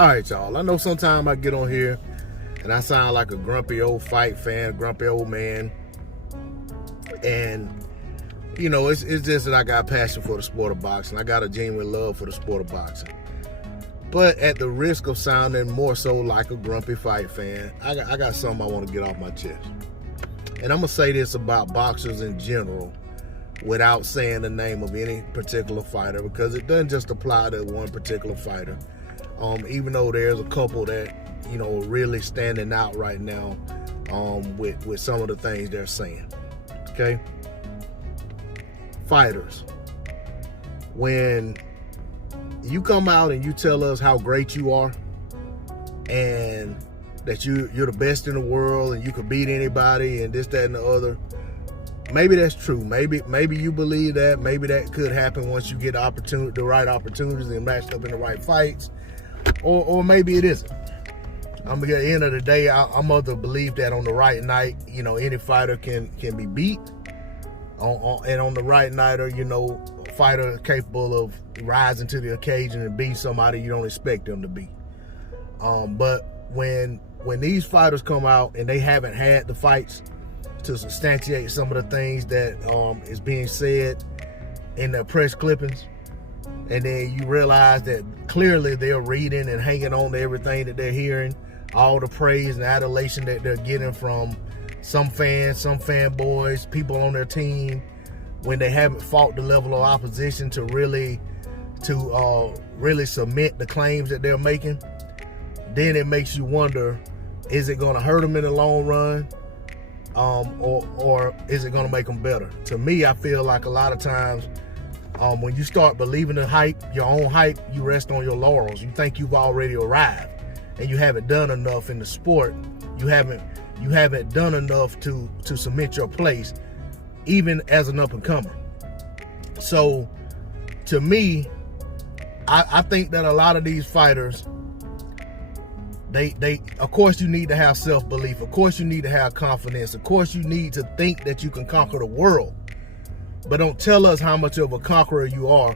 All right, y'all. I know sometimes I get on here and I sound like a grumpy old fight fan, grumpy old man. And, you know, it's just that I got passion for the sport of boxing. I got a genuine love for the sport of boxing. But at the risk of sounding more so like a grumpy fight fan, I got something I want to get off my chest. And I'm going to say this about boxers in general without saying the name of any particular fighter, because it doesn't just apply to one particular fighter. Even though there's a couple that, you know, are really standing out right now with some of the things they're saying. Okay? Fighters. When you come out and you tell us how great you are and that you're the best in the world and you could beat anybody and this, that, and the other, maybe that's true. Maybe you believe that. Maybe that could happen once you get the right opportunities and matched up in the right fights. Or maybe it isn't. At the end of the day, I'm of the belief that on the right night, you know, any fighter can be beat. And on the right night, you know, a fighter capable of rising to the occasion and beating somebody you don't expect them to beat. But when these fighters come out and they haven't had the fights to substantiate some of the things that is being said in the press clippings, and then you realize that clearly they're reading and hanging on to everything that they're hearing, all the praise and adulation that they're getting from some fans, some fanboys, people on their team, when they haven't fought the level of opposition to really submit the claims that they're making, then it makes you wonder, is it going to hurt them in the long run? Or is it going to make them better? To me, I feel like a lot of times when you start believing the hype, your own hype, you rest on your laurels. You think you've already arrived and you haven't done enough in the sport. You haven't done enough to cement your place, even as an up-and-comer. So, to me, I think that a lot of these fighters, they of course you need to have self-belief. Of course you need to have confidence. Of course you need to think that you can conquer the world. But don't tell us how much of a conqueror you are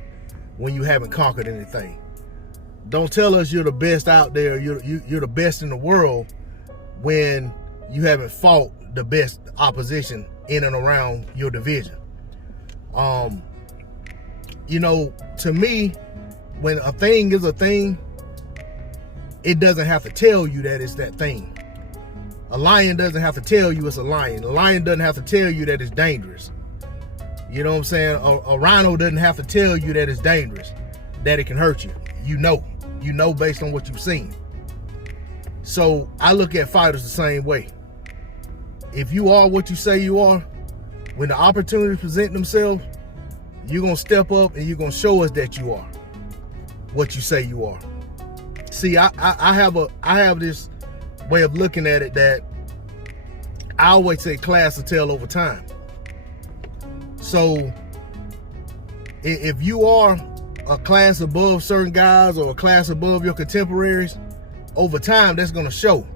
when you haven't conquered anything. Don't tell us you're the best out there, you're the best in the world, when you haven't fought the best opposition in and around your division. You know, to me, when a thing is a thing, it doesn't have to tell you that it's that thing. A lion doesn't have to tell you it's a lion. A lion doesn't have to tell you that it's dangerous. You know what I'm saying? A rhino doesn't have to tell you that it's dangerous, that it can hurt you. You know based on what you've seen. So I look at fighters the same way. If you are what you say you are, when the opportunities present themselves, you're going to step up and you're going to show us that you are what you say you are. See, I have this way of looking at it that I always say class will tell over time. So if you are a class above certain guys or a class above your contemporaries, over time that's going to show.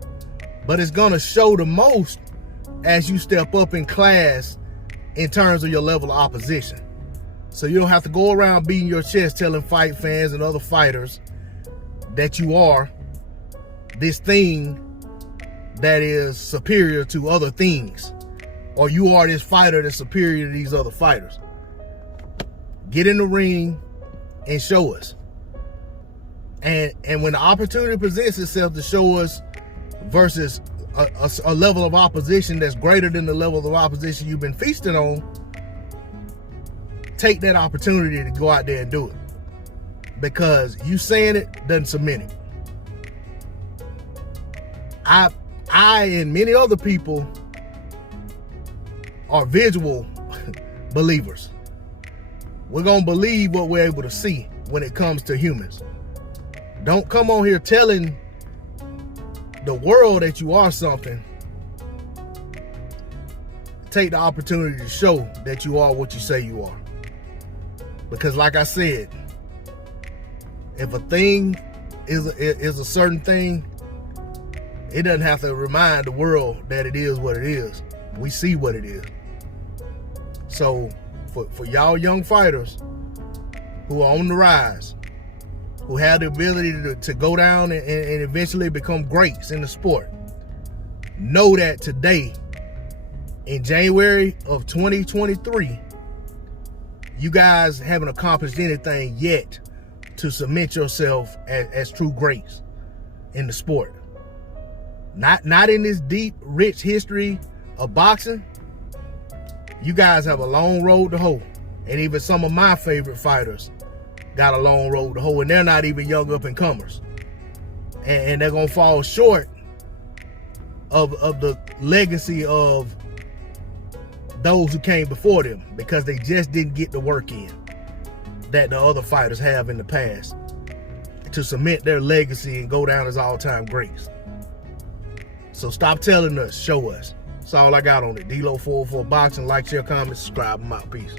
But it's going to show the most as you step up in class in terms of your level of opposition. So you don't have to go around beating your chest telling fight fans and other fighters that you are this thing that is superior to other things, or you are this fighter that's superior to these other fighters. Get in the ring and show us. And when the opportunity presents itself to show us versus a level of opposition that's greater than the level of opposition you've been feasting on, take that opportunity to go out there and do it. Because you saying it doesn't cement it. I and many other people are visual believers. We're going to believe what we're able to see when it comes to humans. Don't come on here telling the world that you are something. Take the opportunity to show that you are what you say you are. Because like I said, if a thing is a certain thing, it doesn't have to remind the world that it is what it is. We see what it is. So for y'all young fighters who are on the rise, who have the ability to go down and eventually become greats in the sport, know that today, in January of 2023, you guys haven't accomplished anything yet to cement yourself as true greats in the sport. Not in this deep, rich history of boxing. You guys have a long road to hoe. And even some of my favorite fighters got a long road to hoe, and they're not even young up and comers. And they're gonna fall short of the legacy of those who came before them, because they just didn't get the work in that the other fighters have in the past to cement their legacy and go down as all-time greats. So stop telling us, show us. That's all I got on it. D-Lo 404 Boxing. Like, share, comment, subscribe. I'm out. Peace.